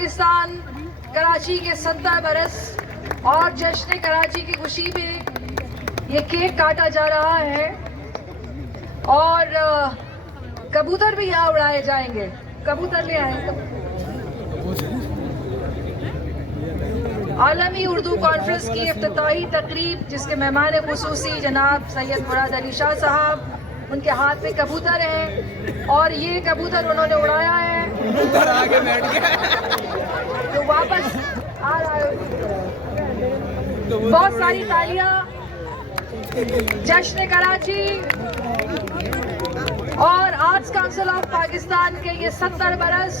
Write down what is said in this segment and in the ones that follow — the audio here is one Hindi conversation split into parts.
पाकिस्तान कराची के 70 बरस और जश्न कराची की खुशी में ये केक काटा जा रहा है और कबूतर भी यहाँ उड़ाए जाएंगे। कबूतर ले आए। आलमी उर्दू कॉन्फ्रेंस की इफ्तिताही तकरीब जिसके मेहमान खुसूसी जनाब सैयद मुराद अली शाह साहब, उनके हाथ में कबूतर है और ये कबूतर उन्होंने उड़ाया है। कबूतर आगे बैठ गया तो वापस आ रहा है। बहुत सारी तालियां जश्न कराची और आर्ट्स काउंसिल ऑफ पाकिस्तान के ये 70 बरस।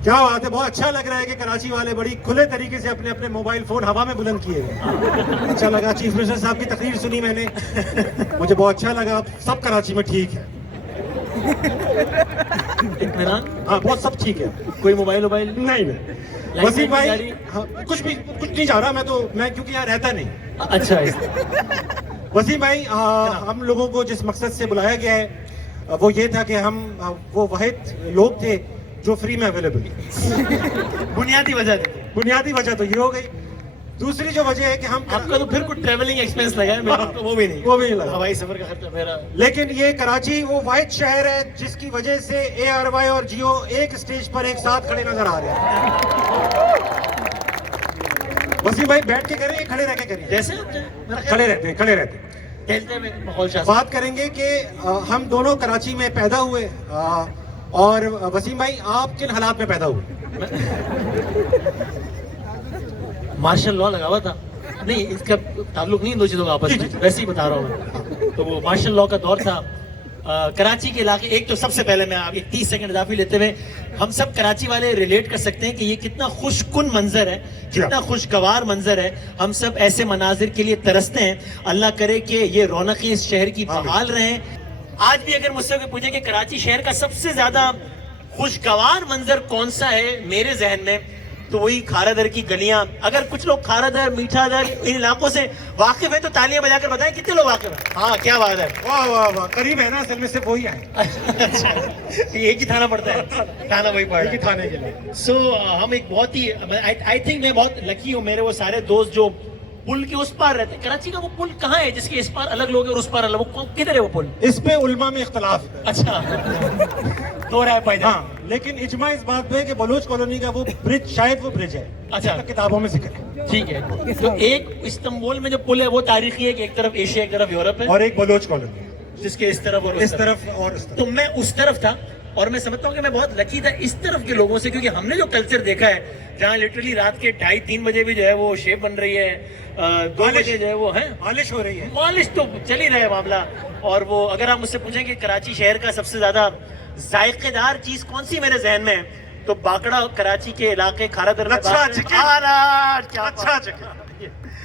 क्या बात है, बहुत अच्छा लग रहा है कि कराची वाले बड़ी खुले तरीके से अपने अपने मोबाइल फोन हवा में बुलंद किए गए। अच्छा लगा। चीफ मिनिस्टर साहब की तकरीर सुनी मैंने, मुझे बहुत अच्छा लगा। सब कराची में ठीक है। हाँ, बहुत सब ठीक है। कोई मोबाइल नहीं। वसीम भाई, हाँ, कुछ नहीं जा रहा। मैं क्योंकि यहाँ रहता नहीं। अच्छा वसीम भाई, हम लोगों को जिस मकसद से बुलाया गया है वो ये था कि हम वो वाहिद लोग थे जो फ्री में अवेलेबल है। बुनियादी वजह तो ये हो गई। दूसरी जो वजह है कि हम आपका तो फिर कुछ ट्रैवलिंग एक्सपेंस लगा है, मेरा तो वो भी नहीं लगा। हवाई सफर का खर्चा मेरा। लेकिन ये कराची वो वाहिद शहर है जिसकी वजह से ARY और जियो एक स्टेज पर एक साथ खड़े नजर आ रहे हैं। वसीम भाई, बैठ के करें, खड़े रह के करें? जैसे खड़े रहते हैं। बात करेंगे कि हम दोनों कराची में पैदा हुए और वसीम भाई, आप किन हालात में पैदा हुए? मार्शल लॉ लगा हुआ था। नहीं, इसका ताल्लुक नहीं इन दो चीजों का आपस में, वैसे ही बता रहा हूँ मैं। तो वो मार्शल लॉ का दौर था कराची के इलाके। एक तो सबसे पहले मैं आप 30 सेकंड इजाफी लेते हुए, हम सब कराची वाले रिलेट कर सकते हैं कि ये कितना खुशकुन मंजर है, कितना खुशगवार मंजर है। हम सब ऐसे मनाजिर के लिए तरसते हैं। अल्लाह करे कि ये रौनकें इस शहर की बहाल रहें। आज भी अगर मुझसे पूछे कि कराची शहर का सबसे ज्यादा खुशगवार मंजर कौन सा है मेरे जहन में, तो वही खारादर की गलियां। अगर कुछ लोग खारादर, मीठादर इन इलाकों से वाकिफ है तो तालियां बजाकर बताएं कितने लोग वाकिफ हैं। हाँ, क्या बात है। वाह वाह वाह, करीब है ना, असल में से वही है। अच्छा, एक ही थाना पड़ता है। थाना वही पड़ रहा है थाने के लिए। सो हम एक बहुत ही आई थिंक मैं बहुत लकी हूँ। मेरे वो सारे दोस्त जो पुल के उस पार रहते हैं। कराची का वो पुल कहाँ है जिसके इस पार अलग लोग हैं और उस पार अलग? वो किधर है वो पुल? इस पे उल्मा में इख्तलाफ है। अच्छा, दो राय पैदा। हाँ, लेकिन इजमा इस बात पे है कि बलूच कॉलोनी का वो ब्रिज, शायद वो ब्रिज है। अच्छा, किताबों में जिक्र है। ठीक है। तो एक इस्तांबुल में जो पुल है वो तारीखी है कि एक तरफ एशिया, एक तरफ यूरोप है, और एक बलूच कॉलोनी जिसके इस तरफ और इस तरफ और इस तरफ। तो मैं उस तरफ था और मैं समझता हूँ कि मैं बहुत लकी था इस तरफ के लोगों से, क्योंकि हमने जो कल्चर देखा है जहाँ लिटरली रात के 2:30-3 बजे भी जो है वो शेप बन रही है, 2 बजे जो है वो है मालिश हो रही है। मालिश तो चल ही रहा है मामला। और वो अगर आप मुझसे पूछें कि कराची शहर का सबसे ज्यादा जायकेदार चीज कौन सी मेरे जहन में है, तो बाकड़ा कराची के इलाके खारादर में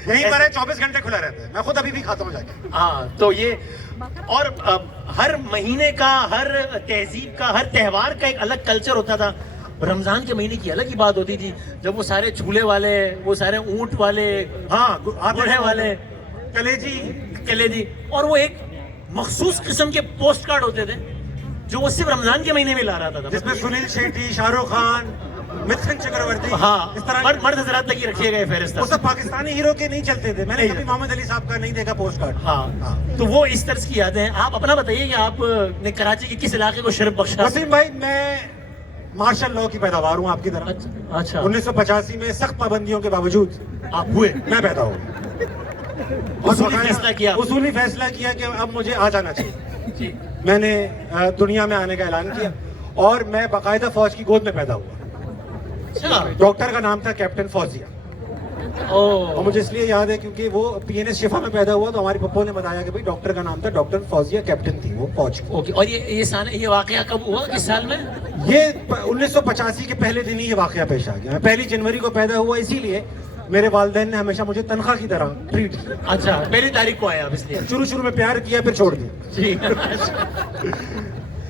यहीं पर है, 24 घंटे खुला रहता है। मैं खुद अभी भी खाता हूँ जाके। हाँ, तो ये और हर महीने का, हर तहजीब का, हर त्योहार का एक अलग कल्चर होता था। रमजान के महीने की अलग ही बात होती थी, जब वो सारे झूले वाले, वो सारे ऊंट वाले, हाँ, घोड़े वाले, कलेजी, और वो एक मखसूस किस्म के पोस्ट कार्ड होते थे जो वो सिर्फ रमजान के महीने में ला रहा था, जिसमें सुनील शेट्टी, शाहरुख खान, मिथुन चक्रवर्ती, हाँ, इस तरह मर्द हजरात तक ही रखे गए फेरिस्त। वो सब पाकिस्तानी हीरो के नहीं चलते थे। मैंने कभी मोहम्मद अली साहब का नहीं देखा पोस्ट कार्ड। हाँ, तो वो इस तरह की यादें हैं। आप अपना बताइए कि आपने कराची के किस इलाके को शर्फ बख्शा? वसीम भाई, मैं मार्शल लॉ की पैदावार हूँ आपकी तरह। अच्छा, 1985 में सख्त पाबंदियों के बावजूद आप हुए? मैं पैदा हुआ। उसूली फैसला किया कि अब मुझे आ जाना चाहिए। मैंने दुनिया में आने का ऐलान किया और मैं बाकायदा फौज की गोद में पैदा हुआ। डॉक्टर का नाम था कैप्टन फौजिया। और मुझे इसलिए याद है क्योंकि वो PNS शिफा में पैदा हुआ, तो हमारे पप्पो ने बताया कि भाई डॉक्टर का नाम था डॉक्टर फौजिया, कैप्टन थी वो फौज की। ओके। और ये वाकया कब हुआ, किस साल में? ये 1985 के पहले दिन ही ये वाकया पेश आ गया। मैं 1 जनवरी को पैदा हुआ, इसीलिए मेरे वालिदैन ने हमेशा मुझे तनख्वाह की तरह ट्रीट किया। अच्छा, 1 तारीख को आया आप इसलिए? शुरू में प्यार किया, फिर छोड़ दिया।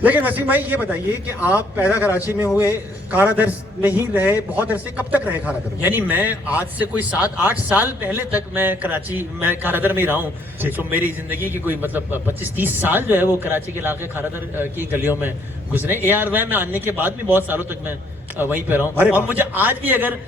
लेकिन वसीम भाई ये बताइए कि आप पैदा कराची में हुए, कारादर में ही रहे, बहुत अरसे, कब तक रहे कारादर में? यानी मैं आज से कोई 7-8 साल पहले तक मैं कारादर में ही रहा हूँ। तो मेरी जिंदगी की कोई मतलब 25-30 साल जो है वो कराची के इलाके कारादर की गलियों में गुजरे। ARY में आने के बाद भी बहुत सालों तक मैं वहीं पे रहा हूँ। और मुझे आज भी अगर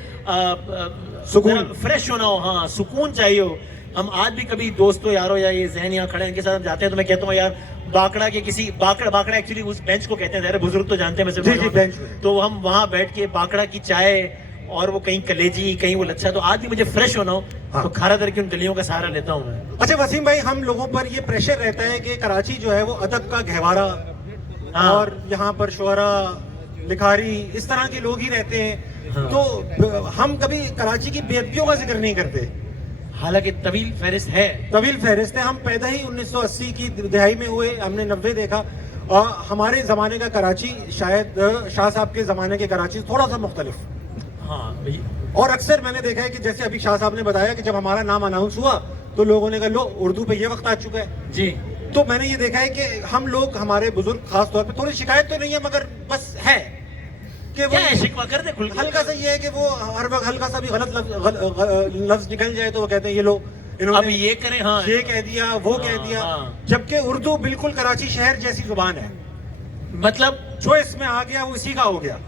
सुकून, फ्रेश होना हो, हाँ सुकून चाहिए हो, हम आज भी कभी दोस्तों यारों या ये जहन यहाँ खड़े इनके साथ जाते हैं तो मैं कहता हूँ यार बाकड़ा के किसी बाकड़ा एक्चुअली उस बेंच को कहते हैं, ज़्यादा बुजुर्ग तो जानते हैं मैं जी, बेंच। तो हम वहाँ बैठ के बाकड़ा की चाय और वो कहीं कलेजी कहीं वो लच्छा, तो आज भी मुझे फ्रेश होना हो तो खारादर की उन गलियों का सहारा लेता हूँ मैं। अच्छा वसीम भाई, हम लोगों पर ये प्रेशर रहता है कि कराची जो है वो अदब का गहवारा, और यहाँ पर शुअरा, लिखारी, इस तरह के लोग ही रहते हैं। तो हम कभी कराची की बेअदबियों का जिक्र नहीं करते, हालांकि तवील फहरिस्त है। तवील फहरिस्त है। हम पैदा ही 1980 की दिहाई में हुए, हमने 90 देखा। और हमारे ज़माने का कराची शायद शाह साहब के ज़माने के कराची से थोड़ा सा मुख्तलिफ। हाँ भाई। और अक्सर मैंने देखा है कि जैसे अभी शाह साहब ने बताया कि जब हमारा नाम अनाउंस हुआ तो लोगों ने कहा लो उर्दू पे ये वक्त आ चुका है जी। तो मैंने ये देखा है कि हम लोग, हमारे बुजुर्ग खास तौर पे, थोड़ी शिकायत तो नहीं है मगर बस है कि वो शिकवा कर दे हल्का सा ये है कि वो हर वक्त हल्का सा भी गलत लफ्ज निकल जाए तो वो कहते हैं ये लो इन्होंने अब ये करें, हाँ ये कह दिया, वो कह दिया। जबकि उर्दू बिल्कुल कराची शहर जैसी जुबान है, मतलब जो इसमें आ गया वो इसी का हो गया।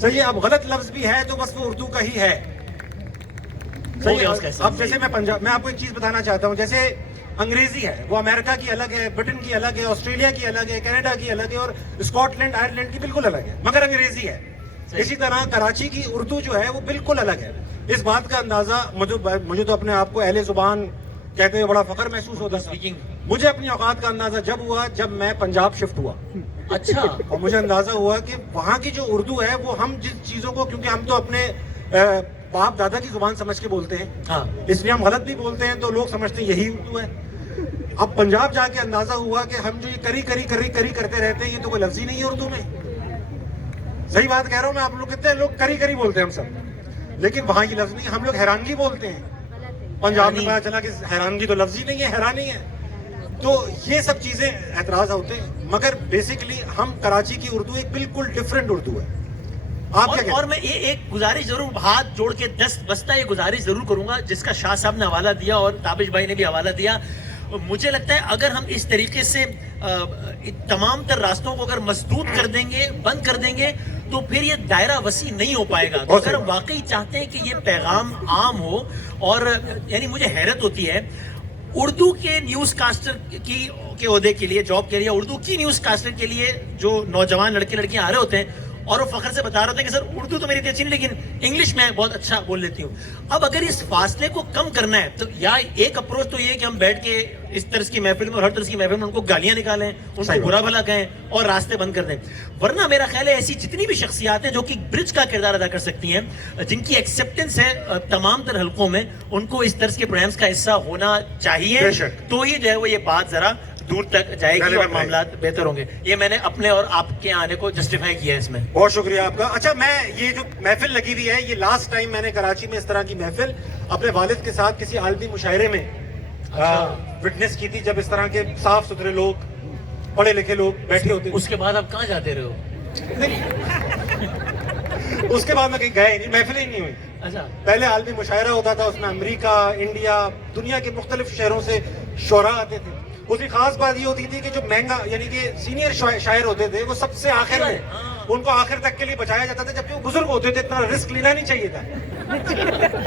सही है। अब गलत लफ्ज भी है तो बस वो उर्दू का ही है। सही है। अब जैसे मैं आपको एक चीज बताना चाहता हूँ, जैसे अंग्रेजी है वो अमेरिका की अलग है, ब्रिटेन की अलग है, ऑस्ट्रेलिया की अलग है, कनाडा की अलग है, और स्कॉटलैंड आयरलैंड की बिल्कुल अलग है, मगर अंग्रेजी है। इसी तरह कराची की उर्दू जो है वो बिल्कुल अलग है। इस बात का अंदाजा मुझे तो अपने आप को अहले जुबान कहते हुए बड़ा फख्र महसूस होता था। मुझे अपनी औकात का अंदाजा जब हुआ जब मैं पंजाब शिफ्ट हुआ। अच्छा। और मुझे अंदाजा हुआ कि वहाँ की जो उर्दू है वो हम जिस चीजों को, क्योंकि हम तो अपने बाप दादा की जुबान समझ के बोलते हैं, हाँ। इसलिए हम गलत भी बोलते हैं तो लोग समझते हैं यही उर्दू है। अब पंजाब जाके अंदाजा हुआ कि हम जो ये करी करी करी करी करते रहते हैं ये तो कोई लफ्ज ही नहीं है उर्दू में। सही बात कह रहा हूँ मैं, आप लोग कितने लोग करी करी बोलते हैं हम सब, लेकिन वहाँ ये लफ्ज नहीं, हम लोग हैरानगी बोलते हैं। पंजाब में पता चला कि हैरानगी तो लफ्ज ही नहीं है, हैरानी है। तो ये सब चीजें एतराज होते हैं, मगर बेसिकली हम कराची की उर्दू एक बिल्कुल डिफरेंट उर्दू है। आप क्या कहते हैं? और मैं ये एक गुजारिश जरूर हाथ जोड़ के दस्त बस्ता ये गुजारिश जरूर करूंगा जिसका शाह साहब ने हवाला दिया और ताबिश भाई ने भी हवाला दिया। मुझे लगता है अगर हम इस तरीके से तमाम तर रास्तों को अगर मजबूत कर देंगे, बंद कर देंगे, तो फिर ये दायरा वसी नहीं हो पाएगा। तो अगर हम वाकई चाहते हैं कि ये पैगाम आम हो, और यानी मुझे हैरत होती है उर्दू के न्यूज कास्टर के ओहदे के लिए, जॉब के लिए, उर्दू की न्यूज कास्टर के लिए जो नौजवान लड़के लड़कियां आ रहे होते हैं और वो फख्र से बता रहे होते हैं कि सर उर्दू तो मेरी इतनी अच्छी नहीं लेकिन इंग्लिश में बहुत अच्छा बोल लेती हूँ। अब अगर इस फासले को कम करना है तो या एक अप्रोच तो ये है कि हम बैठ के इस तरह की महफिल में और हर तरह की महफिल में उनको गालियां निकालें, उनको बुरा भला कहें और रास्ते बंद कर दें। वरना मेरा ख्याल है ऐसी जितनी भी शख्सियात हैं जो कि ब्रिज का किरदार अदा कर सकती हैं, जिनकी एक्सेप्टेंस है तमाम तर हलकों में, उनको इस तरह के प्रोग्राम्स का हिस्सा होना चाहिए, तो ही जो है वो ये बात जरा दूर तक जाएगी और मामला बेहतर होंगे। ये मैंने अपने और आपके आने को जस्टिफाई किया है इसमें। बहुत शुक्रिया आपका। अच्छा, मैं ये जो महफिल लगी हुई है, ये लास्ट टाइम मैंने कराची में इस तरह की महफिल अपने वालिद के साथ किसी आलमी मुशायरे में विटनेस की थी, जब इस तरह के साफ सुथरे लोग, पढ़े लिखे लोग बैठे होते। उसके बाद आप कहाँ जाते रहे हो? उसके बाद मैं कहीं गए नहीं, महफिल ही नहीं हुई। अच्छा। पहले आलमी मुशायरा होता था, उसमें अमेरिका, इंडिया, दुनिया के मुख्तलिफ शहरों से शोरा आते थे। उसकी खास बात ये होती थी कि जो महंगा यानी कि सीनियर शायर होते थे वो सबसे आखिर में, उनको आखिर तक के लिए बचाया जाता था, जबकि वो बुजुर्ग होते थे, इतना रिस्क लेना नहीं चाहिए था,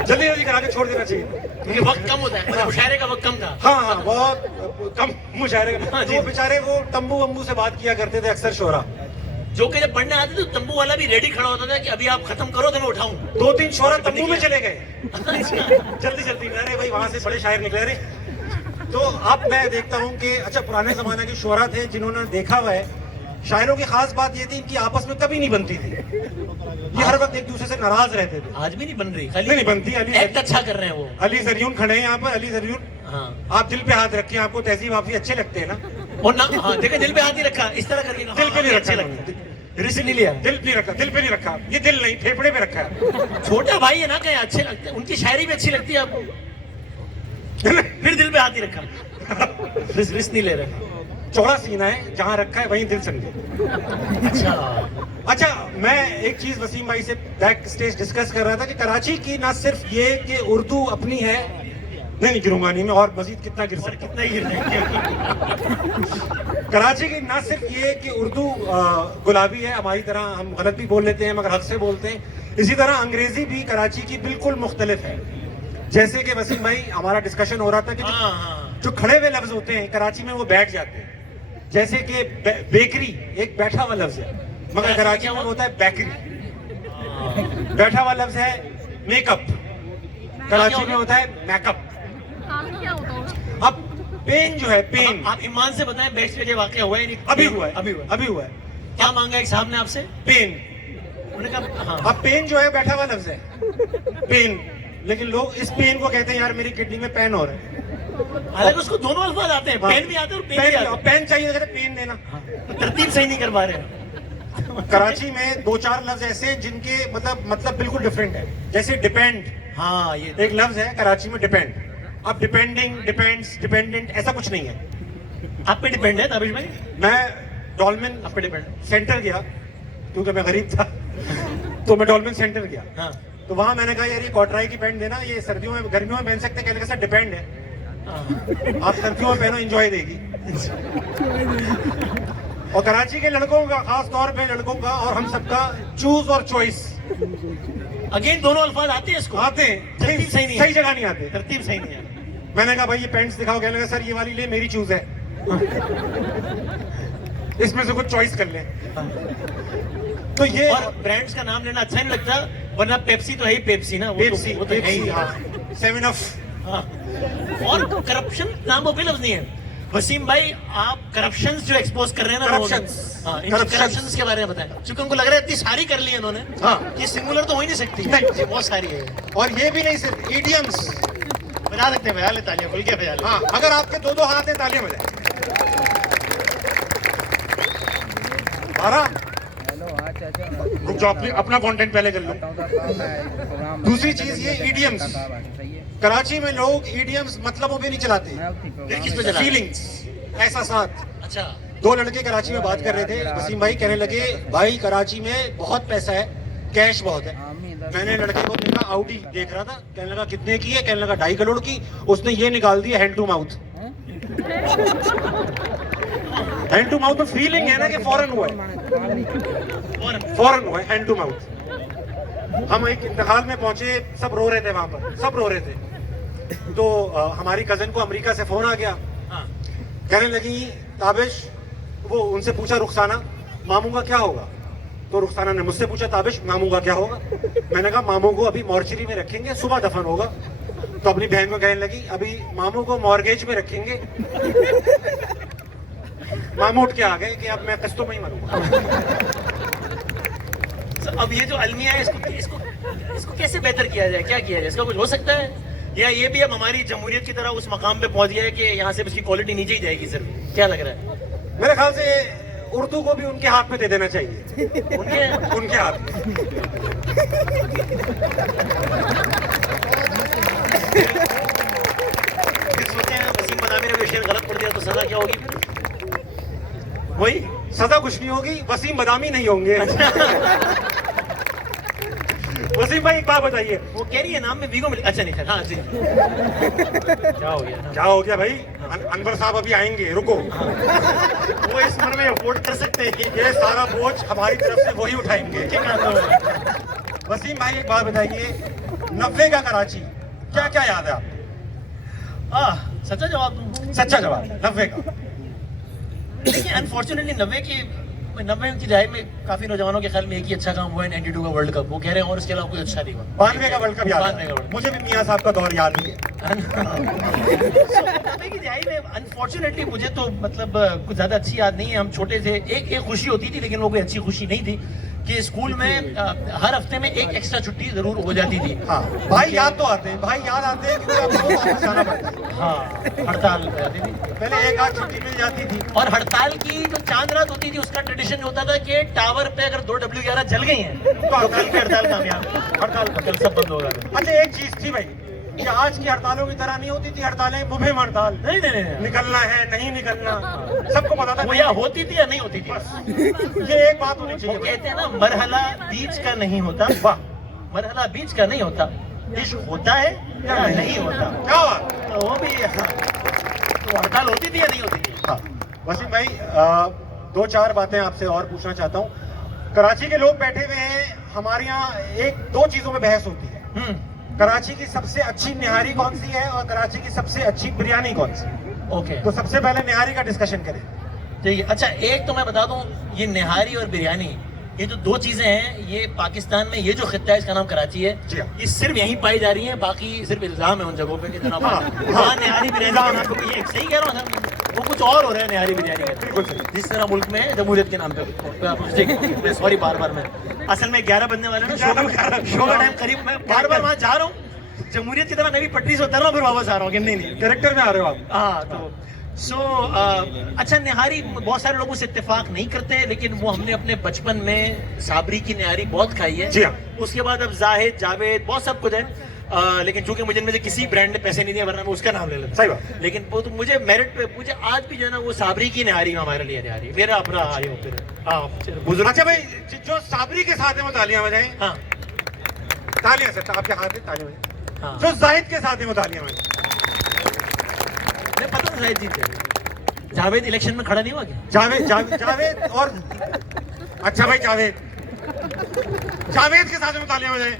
जल्दी जल्दी करा के छोड़ देना चाहिए क्योंकि वक्त कम होता है, मुशायरे का वक्त कम था। हाँ, बहुत कम मुशायरे का। तो बेचारे वो तंबू वंबू से बात किया करते थे अक्सर शोरा, जो कि जब पढ़ने आते थे तो तंबू वाला भी रेडी खड़ा होता था कि अभी आप खत्म करो तो मैं उठाऊं। 2-3 शोरा तंबू में चले गए जल्दी जल्दी, अरे भाई वहां से बड़े शायर निकले। अरे तो अब मैं देखता हूँ कि अच्छा, पुराने जमाने के शोरा थे जिन्होंने देखा हुआ है, शायरों की खास बात ये थी इनकी आपस में कभी नहीं बनती थी, ये हर वक्त एक दूसरे से नाराज रहते थे। आज भी नहीं बन रही, खाली नहीं बनती। एक्ट अच्छा कर रहे हैं वो। अली जरियून खड़े हैं यहाँ पर, अली जरियून। हाँ। आप दिल पे हाथ रखिए, आपको तहजीब आपकी अच्छे लगते हैं ना? और ना, हाँ देखे दिल पे हाथ ही रखा, इस तरह करके दिल पे नहीं रखा, रिस्क नहीं लिया, दिल पे रखा, दिल पे नहीं रखा, ये दिल नहीं फेफड़े पे रखा है। छोटा भाई है ना, कहीं अच्छे लगते हैं, उनकी शायरी भी अच्छी लगती है आपको, फिर दिल पे हाथ ही रखा, रिस्क नहीं ले रहे। चौड़ा सीना है, जहाँ रखा है वहीं दिल समझे। अच्छा, मैं एक चीज वसीम भाई से बैक स्टेज डिस्कस कर रहा था कि कराची की ना सिर्फ ये कि उर्दू अपनी है, नहीं गिरूंगा नहीं मैं, और मजीद कितना गिर सकता, कितना ही गिर कराची की ना सिर्फ ये कि उर्दू गुलाबी है, हमारी तरह हम गलत भी बोल लेते हैं मगर हक से बोलते हैं, इसी तरह अंग्रेजी भी कराची की बिल्कुल मुख्तलिफ है। जैसे कि वसीम भाई हमारा डिस्कशन हो रहा था कि जो खड़े हुए लफ्ज होते हैं कराची में वो बैठ जाते हैं, जैसे कि बेकरी एक बैठा हुआ लफ्ज है, मगर कराची में होता है बेकरी। बैठा हुआ लफ्ज है मेकअप, कराची में होता है मेकअप। अब पेन जो है, पेन आप ईमान से बताएं, बेस्ट पे वाकया हुआ है नहीं? अभी हुआ है, अभी हुआ है। क्या मांगा एक साहब ने आपसे? पेन। उन्होंने कहा हाँ। अब पेन जो है बैठा हुआ लफ्ज है, पेन, लेकिन लोग इस पेन को कहते हैं यार मेरी किडनी में पेन हो रहा है। हालांकि उसको दोनों अल्फाज आते हैं, पेन भी आते हैं और पेन भी आते हैं। पेन चाहिए तो कहते हैं पेन देना। तरतीब सही नहीं कर पा रहे। कराची में 2-4 लफ्ज ऐसे हैं जिनके मतलब बिल्कुल डिफरेंट है। जैसे डिपेंड, हाँ ये एक लफ्ज है कराची में डिपेंड। अब डिपेंडिंग, डिपेंड्स, डिपेंडेंट ऐसा कुछ नहीं है। आप पे डिपेंड है ताबिश भाई? मैं डॉल्मेन आप पे डिपेंड सेंटर गया क्योंकि मैं गरीब था तो मैं डॉल्मेन सेंटर गया। हाँ। तो वहां मैंने कहा यार ये कॉटराई की पैंट देना, ये सर्दियों में गर्मियों में पहन सकते हैं। कहने का सर डिपेंड है, आप सर्दियों में पहनो एंजॉय देगी। और कराची के लड़कों का, खास तौर पे लड़कों का और हम सबका चूज और चॉइस, अगेन दोनों अल्फाज आते हैं इसको? आते हैं, तरतीब सही नहीं है। सही जगह नहीं आते, तरतीब सही नहीं है। मैंने कहा भाई ये पैंट्स दिखाओ, कहने लगा सर ये वाली ले, मेरी चूज है इसमें से कुछ चॉइस कर ले। तो ये और ब्रांड्स का नाम लेना अच्छा नहीं लगता, वरना पेप्सी तो है ही पेप्सी ना, पेप्सी, वो तो है ही। हाँ, 7 अप। हाँ। और करप्शन नाम वो भी लफ्ज नहीं है। वसीम भाई आप करप्शन जो एक्सपोज कर रहे हैं ना, करप्शन के बारे में बताएं, क्योंकि उनको लग रहा है इतनी सारी कर ली है इन्होंने। हाँ। ये सिंगुलर तो हो ही नहीं सकती, नहीं। बहुत सारी है। और ये भी नहीं सिर्फ इडियम्स बजा सकते हैं, बजा ले तालियां, खुल के बजा ले। हाँ, अगर आपके 2-2 हाथ है तालियां बजाएं। 12 रुक जाओ, अपना कंटेंट पहले कर लो। दूसरी चीज ये इडियम्स, कराची में लोग इडियम्स मतलबों पे नहीं चलाते, किस पे चलाते? फीलिंग्स, एहसासात। अच्छा। 2 लड़के कराची में बात कर रहे थे, वसीम भाई कहने लगे भाई कराची में बहुत पैसा है, कैश बहुत है। मैंने लड़के को देखा, आउडी देख रहा था, कहने लगा कितने की है, कहने लगा 2.5 करोड़ की। उसने ये निकाल दिया hand to mouth. Hand to mouth में फीलिंग है ना कि फॉरेन हुआ है, फॉरेन हुआ है, हैंड टू माउथ। हम एक इंतकाल में पहुंचे, सब रो रहे थे, वहां पर सब रो रहे थे। तो हमारी कजन को अमेरिका से फोन आ गया। हाँ। कहने लगी ताबिश, वो उनसे पूछा रुखसाना मामू का क्या होगा, तो रुखसाना ने मुझसे पूछा ताबिश मामू का क्या होगा। मैंने कहा मामू को अभी मॉर्चरी में रखेंगे, सुबह दफन होगा। तो अपनी बहन को कहने लगी अभी मामू को मॉर्गेज में रखेंगे। मामू उठ के आ गए कि अब मैं किस्तों में ही मरूंगा। अब ये जो अलमिया है, इसको कैसे बेहतर किया जाए, क्या किया जाए, इसका कुछ हो सकता है, या ये भी अब हमारी जमहूरियत की तरह उस मकाम पे पहुंच गया है कि यहाँ से इसकी क्वालिटी नीचे ही जाएगी सिर्फ? क्या लग रहा है? मेरे ख्याल से उर्दू को भी उनके हाथ में दे देना चाहिए। उनके हाथ में। सोचते हैं वसीम बदामी ने शेर गलत पढ़ दिया तो सजा क्या होगी? वही सजा कुछ नहीं होगी, वसीम बदामी नहीं होंगे। वसीम भाई एक बात बताइए, वो कह रही है नाम में वीगो मिल, अच्छा नहीं, हाँ जी। क्या हो गया? क्या हो गया भाई? अनवर साहब अभी आएंगे, रुको। वो इस उम्र में अफोर्ड कर सकते हैं, ये सारा बोझ हमारी तरफ से वही उठाएंगे। वसीम भाई एक बात बताइए, 90 का कराची क्या क्या याद है आपको? सच्चा जवाब दूं? सच्चा जवाब 90 का। देखिए अनफॉर्चुनेटली 90 की दहाई में काफी नौजवानों के ख्याल में एक ही अच्छा काम हुआ है, 92 का वर्ल्ड कप, वो कह रहे हैं, और इसके अलावा कोई अच्छा नहीं हुआ। 92 का वर्ल्ड कप याद 92 का है वर्ल्ड मुझे भी, मियां साहब का दौर याद ही है। 90 की दहाई में अनफॉर्चुनेटली मुझे तो मतलब कुछ ज्यादा अच्छी याद नहीं है। हम छोटे थे, एक खुशी होती थी, लेकिन वो कोई अच्छी खुशी नहीं थी कि स्कूल में हर हफ्ते में एक एक्स्ट्रा छुट्टी जरूर हो जाती थी। हाँ भाई याद तो आते हैं, भाई याद आते हैं क्योंकि आपको वापस जाना पड़ता है। हाँ, हड़ताल हो जाती थी, पहले एक आध छुट्टी मिल जाती थी। और हड़ताल की जो चांद रात होती थी उसका ट्रेडिशन होता था कि टावर पे अगर 2 W11 जल गई हैं तो कल की हड़ताल कामयाब, हड़ताल कल सब बंद होगा। अच्छा एक चीज थी भाई, कि आज की हड़तालों की तरह नहीं होती थी हड़तालें, मुहिम हड़ताल, नहीं नहीं नहीं, निकलना है नहीं निकलना, सबको पता था वो या होती थी या नहीं होती थी। ये एक बात होनी वो चाहिए। कहते हैं ना, मरहला बीच का नहीं होता, वाह, मरहला बीच का नहीं होता, इश्क होता है या नहीं होता। क्या बात। तो वो भी, हाँ, तो हड़ताल होती थी या नहीं होती थी। हाँ वसीम भाई, दो चार बातें आपसे और पूछना चाहता हूँ। कराची के लोग बैठे हुए हैं, हमारे यहाँ एक दो चीजों में बहस होती है। कराची की सबसे अच्छी निहारी कौन सी है और कराची की सबसे अच्छी बिरयानी कौन सी। ओके, तो सबसे पहले निहारी का डिस्कशन करें। ठीक है। अच्छा, एक तो मैं बता दूं, ये निहारी और बिरयानी, ये जो दो चीजें हैं, ये पाकिस्तान में ये जो खित्ता है इसका नाम कराची है, जी हाँ। ये सिर्फ यहीं पाई जा रही है, बाकी सिर्फ इल्जाम है उन जगहों पे कि जनाब हाँ निहारी बिरयानी का नाम पे, ये सही कह रहा हूँ सर, वो कुछ और हो रहा है निहारी बिरयानी का। बिल्कुल सही। जिस तरह मुल्क में जमहूरियत के नाम पे, सॉरी बार बार मैं, असल में 11 बजने वाले ना, शो का टाइम करीब, मैं बार बार वहाँ जा रहा हूँ, जमहूरियत की तरह मैं भी पटरी से उतर रहा हूँ, फिर वापस आ रहा हूँ कि नहीं कैरेक्टर में आ रहे हो आप। हाँ। तो अच्छा, निहारी बहुत सारे लोग उससे इत्तेफाक नहीं करते, लेकिन वो हमने अपने बचपन में साबरी की निहारी बहुत खाई है। जी हाँ। उसके बाद अब जाहिद, जावेद, बहुत सब कुछ है, लेकिन चूंकि मुझे इनमें से किसी ब्रांड ने पैसे नहीं दिए, वरना मैं उसका नाम ले लेता। सही बात। लेकिन वो तो मुझे मेरिट पे, मुझे आज भी जो है ना वो साबरी की निहारी हमारे लिए निहारी, मेरा अपना आयो फिर। हाँ बुजुर्ग। अच्छा भाई, जो साबरी के साथ है वो तालियां बजाएं। हाँ तालियां से आपके हाथ में तालियां बजाएं। हाँ, जो जाहिद के साथ है वो तालियां बजाएं। मैं पता था जाहिद जीत जाएगा। जावेद इलेक्शन में खड़ा नहीं हुआ क्या? जावेद जावेद जावेद और अच्छा भाई, जावेद के साथ में तालियां बजाएं।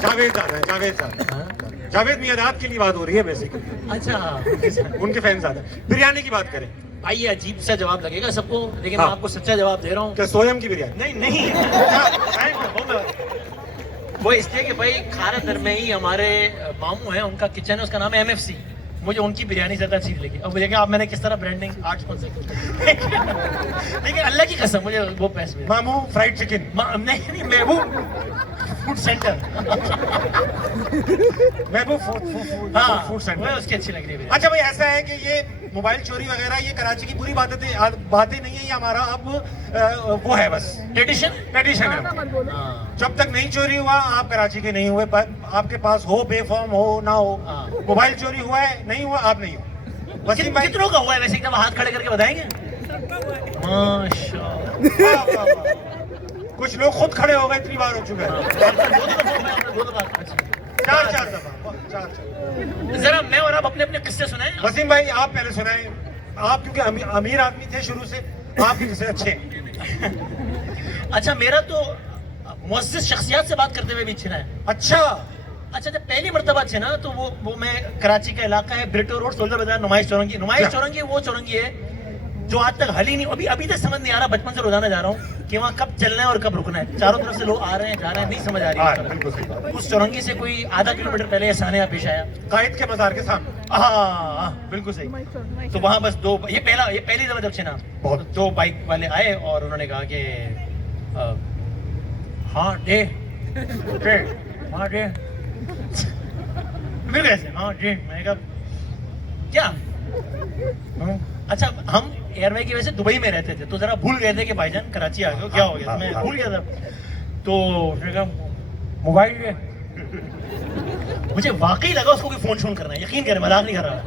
जावेद ज्यादा है, जावेद ज्यादा। हाँ? जावेद मियादाद की बात हो रही है बेसिकली, अच्छा, उनके फैन ज्यादा। बिरयानी की बात करें। भाई ये अजीब सा जवाब लगेगा सबको, लेकिन हाँ। मैं आपको सच्चा जवाब दे रहा हूँ। क्या सोयम की बिरयानी? नहीं वो इसलिए कि भाई खारदर में ही हमारे मामू है, उनका किचन है, उसका नाम है MFC। मुझे उनकी बिरयानी ज्यादा अच्छी लगी। अब देखिए आप, मैंने किस तरह ब्रांडिंग आर्ट स्पॉन्सर लेकिन अल्लाह की कसम मुझे वो पैसे मिले। मामू फ्राइड चिकन। नहीं महबूब फूड सेंटर, महबूब हाँ फूड सेंटर। मुझे उसकी अच्छी लग रही है। अच्छा भाई, ऐसा है कि ये मोबाइल चोरी वगैरह ये कराची की बुरी बातें नहीं है, ये हमारा अब वो है, बस ट्रेडिशन है। हाँ। जब तक नहीं चोरी हुआ आप कराची के नहीं हुए, आपके पास हो, बेफॉर्म हो ना हो, हाँ। मोबाइल चोरी हुआ है, नहीं हुआ, आप नहीं हो। वसीम भाई, कितनों का हुआ है वैसे, एकदम हाथ खड़े करके बताएंगे? माशाल्लाह। वाह, वाह, वाह। कुछ लोग खुद खड़े हो गए, इतनी बार हो चुका है। चार दफा। जरा मैं और आप अपने अपने किस्से सुनाएं। वसीम भाई आप पहले सुनाए, आप क्योंकि अमीर आदमी थे शुरू से, आपके किस्से अच्छे हैं। अच्छा, मेरा तो मुअज़्ज़िज़ शख्सियत से बात करते हुए भी छिना है। अच्छा, जब पहली मर्तबा छे ना, तो वो मैं, कराची का इलाका है ब्रिटो रोड, सोल्जर बाजार, नुमाइश चौरंगी वो चौरंगी है जो आज तक हल ही नहीं, अभी तक समझ नहीं आ रहा, बचपन से रोजाना जा रहा हूँ कि वहाँ कब चलना है और कब रुकना है। चारों तरफ से लोग आ रहे हैं, जा रहे हैं, नहीं समझ आ रही है। उस चौरंगी से कोई आधा किलोमीटर पहले सानिया पेश आया, कायद के मजार के सामने। हाँ बिल्कुल सही। तो वहाँ बस ये पहली दफा जब छे ना, दो बाइक वाले आए और उन्होंने कहा कि हाँ डे फिर कैसे, हाँ डे। मैंने कहा क्या? अच्छा, हम एयरवे की वजह से दुबई में रहते थे, तो जरा भूल गए थे कि भाईजान कराची आ गए, क्या हो गया, मैं भूल गया था। तो मोबाइल है, मुझे वाकई लगा उसको कोई फोन शोन करना है, यकीन करें, मजाक नहीं कर रहा।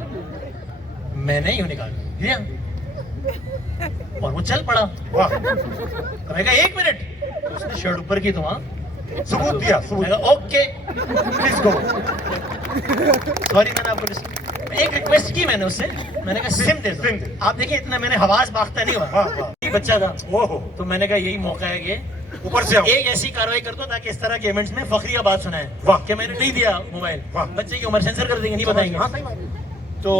मैंने यूं निकाला दिया और वो चल पड़ा। वाह। तो मैं कहा 1 मिनट, उसने शर्ट ऊपर की, तो वहाँ सबूत दिया, सबूत। Okay please go. सॉरी, मैंने आपको एक रिक्वेस्ट की मैंने उससे, मैंने कहा सिम दे दो। आप देखिए, इतना मैंने हवास बाख्ता नहीं हुआ, बच्चा था। तो मैंने कहा यही मौका है कि ऊपर से एक ऐसी कार्रवाई कर दो ताकि इस तरह के इवेंट्स में फखरिया बात सुनाए कि मैंने नहीं दिया मोबाइल, बच्चे की उम्र सेंसर कर देंगे, नहीं बताएंगे। तो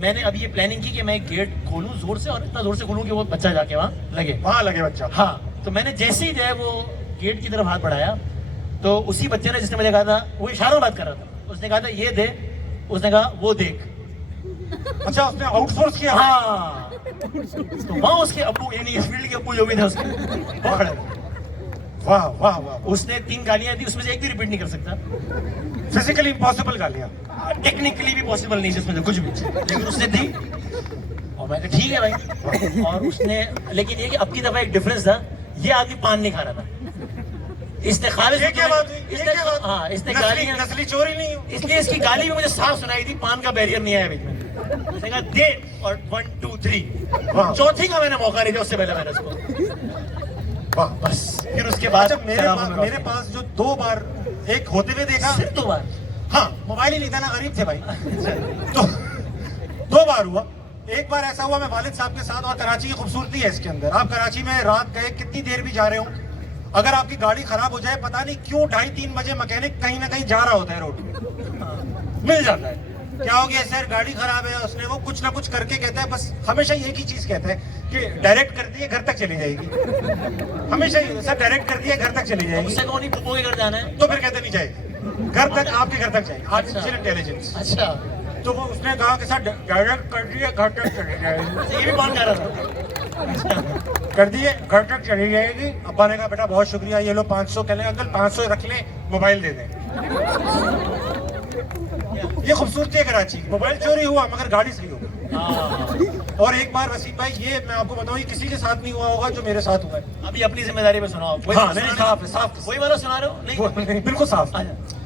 मैंने अभी ये प्लानिंग की कि मैं गेट खोलूं जोर से, और इतना जोर से खोलूं कि वो बच्चा जाके वहाँ लगे बच्चा। हाँ, तो मैंने जैसे ही जो है वो गेट की तरफ हाथ बढ़ाया, तो उसी बच्चे ने, जिसने मुझे कहा था, वो इशारों में बात कर रहा था, उसने कहा था ये दे, उसने कहा वो देख। अच्छा, उसने आउटसोर्स किया। हाँ, तो वहाँ उसके अब्बू, यानी इस फील्ड के अब्बू जो भी थे उसके, वो खड़े थे। वाह वाह वाह। उसने 3 गालियां दी, उसमें से एक भी रिपीट नहीं कर सकता। फिजिकली इम्पॉसिबल गालियां, टेक्निकली भी पॉसिबल नहीं जिसमें से कुछ भी, लेकिन उसने दी और मैं कहा ठीक है भाई। और उसने, लेकिन ये कि अब की दफा एक डिफरेंस था, ये आदमी पान नहीं खा रहा था, इसने खालिद ये क्या बात हुई? ये इसने क्या बात? हाँ इसने नस्ली गालियां नस्ली चोरी नहीं हो। इसलिए इसकी गाली भी मुझे साफ सुनाई थी, पान का बैरियर नहीं आया बीच में। उसने कहा दे और 1 2 3 वाह। चौथी का मैंने मौका नहीं दिया, उससे पहले मैंने उसको वाह। बस फिर उसके बाद अच्छा मेरे पास जो 2 बार एक होते हुए देखा, सिर्फ 2 बार। हाँ मोबाइल ही नहीं था ना, गरीब थे भाई। तो 2 बार हुआ। एक बार ऐसा हुआ मैं वालिद साहब के साथ, और कराची की खूबसूरती है इसके अंदर, आप कराची में रात गए कितनी देर भी जा रहे हो, अगर आपकी गाड़ी खराब हो जाए पता नहीं क्यों 2:30-3 बजे मैकेनिक कहीं ना कहीं जा रहा होता है रोड पे, मिल जाता है। क्या हो गया सर गाड़ी खराब है, उसने वो कुछ ना कुछ करके कहता है, बस हमेशा एक ही चीज कहता है कि डायरेक्ट कर दिए घर तक चली जाएगी। हमेशा ही सर डायरेक्ट कर दिए घर तक चली जाएगी। उससे कौन नहीं पप्पू के घर जाना है? तो फिर कहते नहीं जाएगी, घर तक आपके घर तक जाएगी, आर्टिफिशियल इंटेलिजेंस। अच्छा तो वो उसने कहा कि सर डायरेक्ट कर दिए घर तक चली जाएगी। ये भी कौन कह रहा था? कर दिए घर तक चली जाएगी। अब्बा ने कहा बेटा बहुत शुक्रिया, ये लो 500, कह लें अंकल 500 रख लें, मोबाइल दे दें। ये खूबसूरती है कराची की, मोबाइल चोरी हुआ मगर गाड़ी सही हो गई। और एक बार वसीम भाई, ये मैं आपको बताऊं, ये किसी के साथ नहीं हुआ होगा जो मेरे साथ हुआ है। अभी अपनी जिम्मेदारी पे सुनाओ। हाँ नहीं, साफ है, साफ। वही वाला सुना रहे हो? नहीं नहीं, बिल्कुल साफ। अच्छा।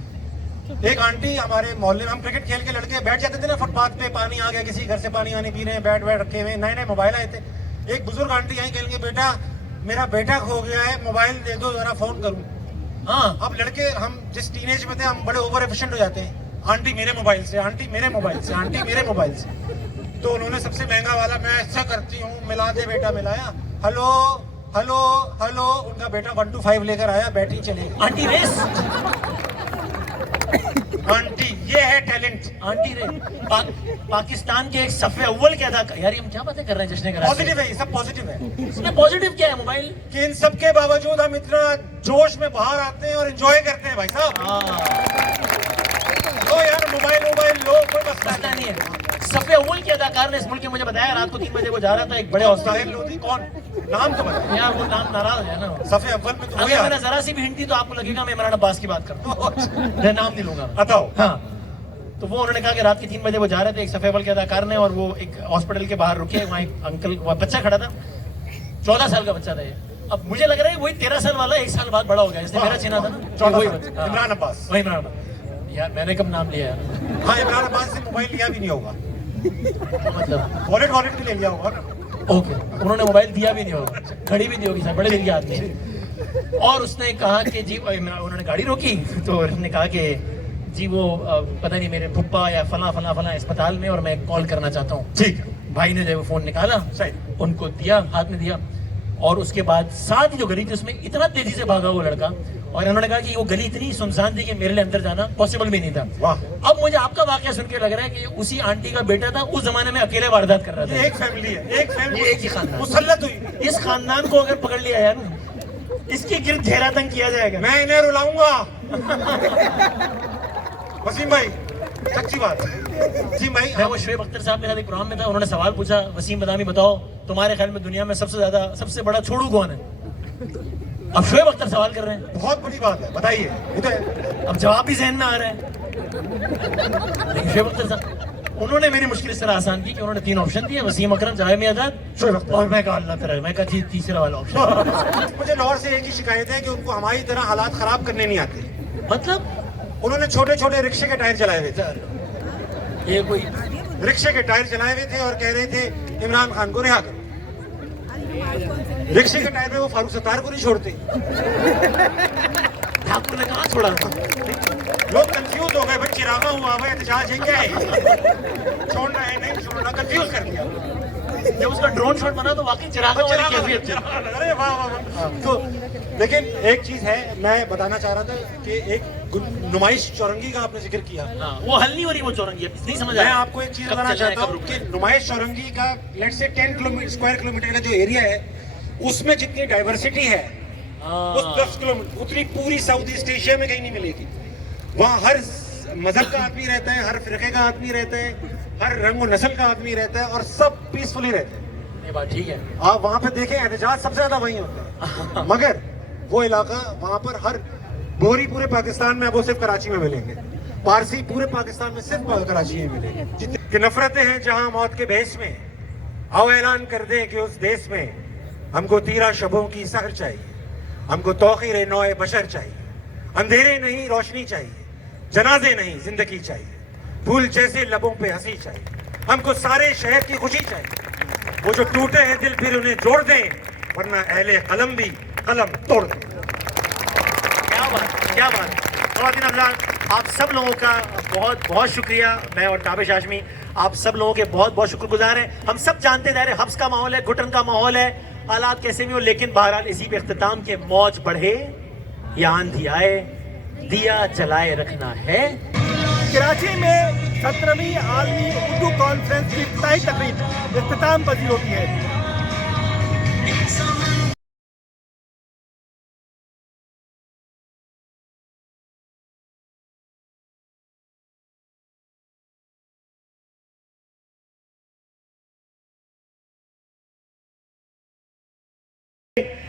एक आंटी हमारे मोहल्ले में, हम क्रिकेट खेल के लड़के बैठ जाते थे ना फुटपाथ पे, पानी आ गया किसी घर से, पानी वानी पी रहे हैं, बैट रखे हुए, नए नए मोबाइल आए थे। एक बुजुर्ग आंटी आई, कहेंगे बेटा मेरा बेटा खो गया है, मोबाइल दे दो जरा फोन करूं। हाँ अब लड़के हम जिस टीनेज में थे हम बड़े ओवर एफिशिएंट हो जाते हैं, आंटी मेरे मोबाइल से, आंटी मेरे मोबाइल से, आंटी मेरे मोबाइल से। तो उन्होंने सबसे महंगा वाला, मैं ऐसा करती हूँ मिला दे बेटा, मिलाया, हेलो हेलो हेलो, उनका बेटा 1 2 5 लेकर आया, बैटरी चली। आंटी रेस, आंटी ये है टैलेंट। आंटी रे पाकिस्तान के एक सफे अव्वल के अदाकार, यार ये हम क्या बातें कर रहे हैं जश्न कराची। पॉजिटिव है, ये सब पॉजिटिव है। इसमें पॉजिटिव क्या है? मोबाइल कि इन सब के बावजूद हम इतना जोश में बाहर आते हैं और एंजॉय करते हैं भाई साहब। लो यार मोबाइल लो, कोई मसला नहीं है। सफे अव्वल के अदाकार ने इस मुल्क में मुझे बताया, रात को 3 बजे वो जा रहा था एक बड़े हॉस्पिटल। लोधी कौन, नाम तो बता यार वो नाम नाराज है ना। सफे अव्वल में तो अगर मैंने जरा सी भी हिंट दी तो आपको लगेगा मैं इमरान अब्बास की बात कर रहा हूँ। मैं नाम नहीं लूंगा। बताओ। हाँ तो वो उन्होंने कहा कि रात के 3 बजे वो जा रहे थे एक सफे अव्वल के अदाकार ने, और वो एक हॉस्पिटल के बाहर रुके, वहाँ एक अंकल, बच्चा खड़ा था, 14 साल का बच्चा था ये। अब मुझे लग रहा है वही 13 साल वाला 1 साल बाद बड़ा हो गया, इसने मेरा चिन्हा था ना, 14 वही साल, बच्चा, इमरान अब्बास। वही इमरान अब्बास। यार मैंने कब नाम लिया यार? हाँ इमरान अब्बास से मोबाइल लिया भी नहीं होगा, मतलब वॉलेट भी ले लिया होगा ना। ओके, उन्होंने मोबाइल दिया भी नहीं होगा, घड़ी भी दी होगी, बड़े दिल के आदमी हैं। और उसने कहा कि जी, उन्होंने गाड़ी रोकी तो उसने कहा कि जी वो पता नहीं मेरे फुप्पा या फला फला फला अस्पताल में, और मैं कॉल करना चाहता हूँ। ठीक है, भाई ने जो फोन निकाला, सही, उनको दिया, हाथ में दिया, और उसके बाद साथ ही जो गली थी उसमें इतना तेजी से भागा वो लड़का, और इन्होंने कहा कि वो गली इतनी सुनसान थी कि मेरे लिए अंदर जाना पॉसिबल भी नहीं था। वाह। अब मुझे आपका वाकया सुन के लग रहा है कि उसी आंटी का बेटा था, उस जमाने में अकेले वारदात कर रहा था। ये एक फैमिली है, एक फैमिली, ये एक ही खानदान, मुसल्लत हुई। इस खानदान को अगर पकड़ लिया यार, इसके गिर्द घेरा तंग किया जाएगा। मैं इन्हें रुलाऊंगा। वसीम भाई सच्ची बात, वसीम भाई मैं वो शुएब अख्तर साहब के साथ एक प्रोग्राम में था, उन्होंने सवाल पूछा, वसीम बदामी बताओ तुम्हारे ख्याल में दुनिया में सबसे बड़ा छोड़ू कौन है? अब शुएब अख्तर सवाल कर रहे हैं, बहुत बड़ी बात है, बताइए। अब जवाब भी जहन में आ रहा है। लेकिन शुएब अख्तर साहब, उन्होंने मेरी मुश्किल इस तरह आसान की कि उन्होंने 3 ऑप्शन दिए, वसीम अकरम, जावेद मियादाद, शुएब अख्तर। और मैं कहा अल्लाह तरह, मैं कहा तीसरा वाला ऑप्शन। मुझे लाहौर से एक ही शिकायत है कि उनको हमारी तरह हालात खराब करने नहीं आते। मतलब उन्होंने छोटे छोटे रिक्शे के टायर चलाए हुए थे, ये कोई रिक्शे के टायर चलाए हुए थे और कह रहे थे इमरान खान को रिहा करो। रिक्शे के टायर में वो फारूक सत्तार को नहीं छोड़ते। ठाकुर ने कहा छोड़ा था? लोग कंफ्यूज हो गए, भाई चिरागा हुआ भाई एहतजाज है क्या है, छोड़ना है नहीं छोड़ना, कंफ्यूज कर दिया। जब उसका ड्रोन शॉट बना तो वाकई चिरागा वाली कैफियत थी। अरे वाह वाह वाह। तो लेकिन एक चीज है मैं बताना चाह रहा था कि एक नुमाइश चौरंगी का आपने जिक्र किया। हाँ, वो हल नहीं हो रही वो चौरंगी, नहीं समझ मैं आपको एक चीज बताना चाहता हूँ कि नुमाइश चौरंगी का लेट्स से 10 स्क्वायर किलोमीटर का जो एरिया है, उसमें जितनी डाइवर्सिटी है उस 10 किलोमीटर उतनी पूरी साउथ ईस्ट एशिया में कहीं नहीं मिलेगी। वहाँ हर मजहब का आदमी रहता है, हर फिरके का आदमी रहता है, हर रंग और नस्ल का आदमी रहता है, और सब पीसफुली रहते हैं। ये बात ठीक है। आप वहाँ पे देखें एहतजाज सबसे ज्यादा वहीं होता है, मगर वो इलाका वहाँ पर हर बोहरी पूरे पाकिस्तान में अब वो सिर्फ कराची में मिलेंगे, पारसी पूरे पाकिस्तान में सिर्फ कराची में मिलेंगे। जितनी नफरतें हैं जहाँ मौत के भेस में, आओ ऐलान कर दें कि उस देश में हमको 13 शबों की सहर चाहिए, हमको तौक़ीर नौए बशर चाहिए, अंधेरे नहीं रोशनी चाहिए, जनाजे नहीं जिंदगी चाहिए, फूल जैसे लबों पे हंसी चाहिए, हमको सारे शहर की खुशी चाहिए। वो जो टूटे हैं दिल फिर उन्हें जोड़ दें, वरना अहले कलम भी कलम तोड़ दें। क्या बात, क्या बात। ख़वातीन हज़रात, आप सब लोगों का बहुत बहुत शुक्रिया। मैं और ताबिश हाशमी आप सब लोगों के बहुत बहुत शुक्रगुजार हैं। हम सब जानते हैं हब्स का माहौल है, घुटन का माहौल है, हालात कैसे भी हो, लेकिन बहरहाल इसी पे इख्तिताम के मौज बढ़े या आंधी आए, दिया जलाए रखना है। कराची में 17वीं आलमी उर्दू कॉन्फ्रेंस की इफ्तिताही तकरीब इख्तिताम पजीर होती है।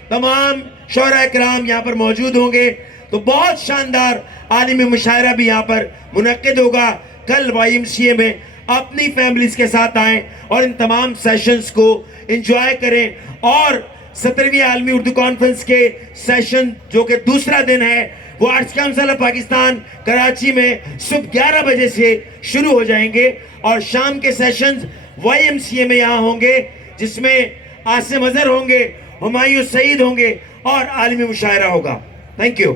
तमाम शोरा कराम यहाँ पर मौजूद होंगे, तो बहुत शानदार आलिमी मुशायरा भी यहाँ पर मुनक्किद होगा। कल YMCA में अपनी फैमिलीज के साथ आएं और इन तमाम सेशंस को एंजॉय करें। और 17वीं आलमी उर्दू कॉन्फ्रेंस के सेशन जो कि दूसरा दिन है, वो arts council of Pakistan Karachi में सुबह 11 बजे से शुरू हो जाएंगे और शाम के सेशंस YMCA में यहाँ होंगे, जिसमें आसिम अजहर होंगे, हुमायूं सईद होंगे और आलिमी मुशायरा होगा। Thank you.